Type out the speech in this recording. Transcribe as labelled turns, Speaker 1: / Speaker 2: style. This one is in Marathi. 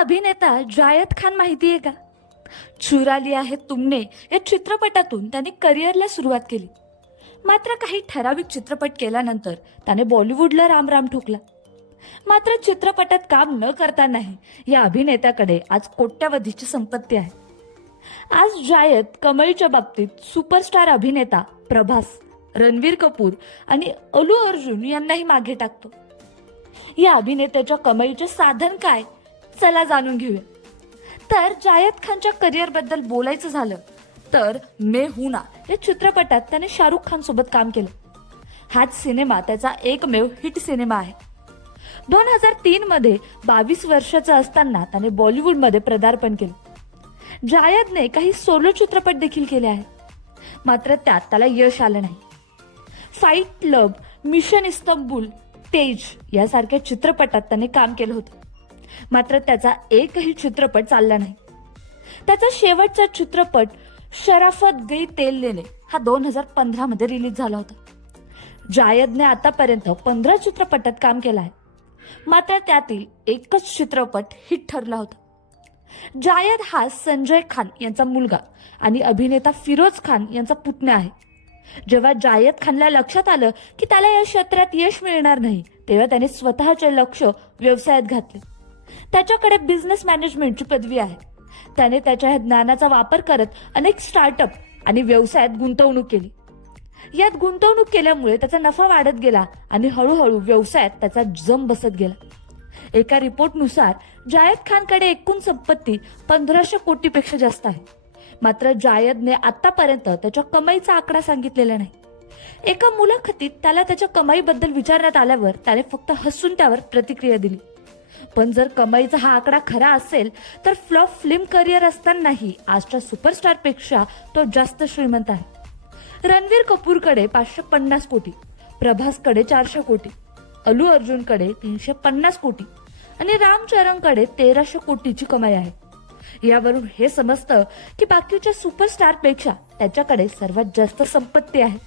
Speaker 1: अभिनेता जायद खान माहितीये का? चुराली आहे तुमने या चित्रपटातून त्याने करिअरला सुरुवात केली. मात्र काही ठराविक चित्रपट केल्यानंतर त्याने बॉलिवूडला रामराम ठोकला. मात्र चित्रपटात काम न करतानाही या अभिनेत्याकडे आज कोट्यावधीची संपत्ती आहे. आज जायद कमळीच्या बाबतीत सुपरस्टार अभिनेता प्रभास रणवीर कपूर आणि अलू अर्जुन यांनाही मागे टाकतो. या अभिनेत्याच्या कमाईचे साधन काय? चला जाणून घेऊया. तर जायद खानच्या करिअरबद्दल बोलायचं झालं तर मे हुना या चित्रपटात त्याने शाहरुख खान सोबत काम केलं. हाच सिनेमा त्याचा एकमेव हिट सिनेमा आहे. दोन हजार तीन मध्ये बावीस वर्षाचा असताना त्याने बॉलिवूडमध्ये पदार्पण केलं. जायदने काही सोलो चित्रपट देखील केले आहेत. मात्र त्यात त्याला यश आलं नाही. फाईट क्लब मिशन इस्तंबूल तेज यासारख्या चित्रपटात त्याने काम केलं होतं. मात्र त्याचा एकही चित्रपट चालला नाही. त्याचा शेवटचा चित्रपट शराफत गई तेल लेने हा दोन हजार पंधरामध्ये रिलीज झाला होता. जायदने आतापर्यंत पंधरा चित्रपटात काम केलं आहे. मात्र त्यातील एकच चित्रपट हिट ठरला होता. जायद हा संजय खान यांचा मुलगा आणि अभिनेता फिरोज खान यांचा पुतण्या आहे. जेव्हा जायद खानला लक्षात आलं की त्याला या क्षेत्रात यश मिळणार नाही तेव्हा त्याने स्वतःचे लक्ष व्यवसायात घातले. त्याच्याकडे बिझनेस मॅनेजमेंटची पदवी आहे. त्याने त्याच्या ज्ञानाचा वापर करत अनेक स्टार्टअप आणि व्यवसायात गुंतवणूक केली. यात गुंतवणूक केल्यामुळे त्याचा नफा वाढत गेला आणि हळूहळू व्यवसायात त्याचा जम बसत गेला. एका रिपोर्टनुसार जायद खानकडे एकूण संपत्ती पंधराशे कोटीपेक्षा जास्त आहे. मात्र जायदने आतापर्यंत त्याच्या कमाईचा आकडा सांगितलेला नाही. एका मुलाखतीत त्याला त्याच्या कमाईबद्दल विचारण्यात आल्यावर त्याने फक्त हसून त्यावर प्रतिक्रिया दिली. पण जर कमाईचा हा आकडा खरा असेल तर फ्लॉप फिल्म करिअर असतानाही आजच्या सुपरस्टारपेक्षा तो जास्त श्रीमंत आहे. रणवीर कपूरकडे पाचशे पन्नास कोटी प्रभासकडे चारशे कोटी अलू अर्जुनकडे तीनशे पन्नास कोटी आणि रामचरणकडे तेराशे कोटीची कमाई आहे. यावरून हे समजतं की बाकीच्या सुपरस्टारपेक्षा त्याच्याकडे सर्वात जास्त संपत्ती आहे.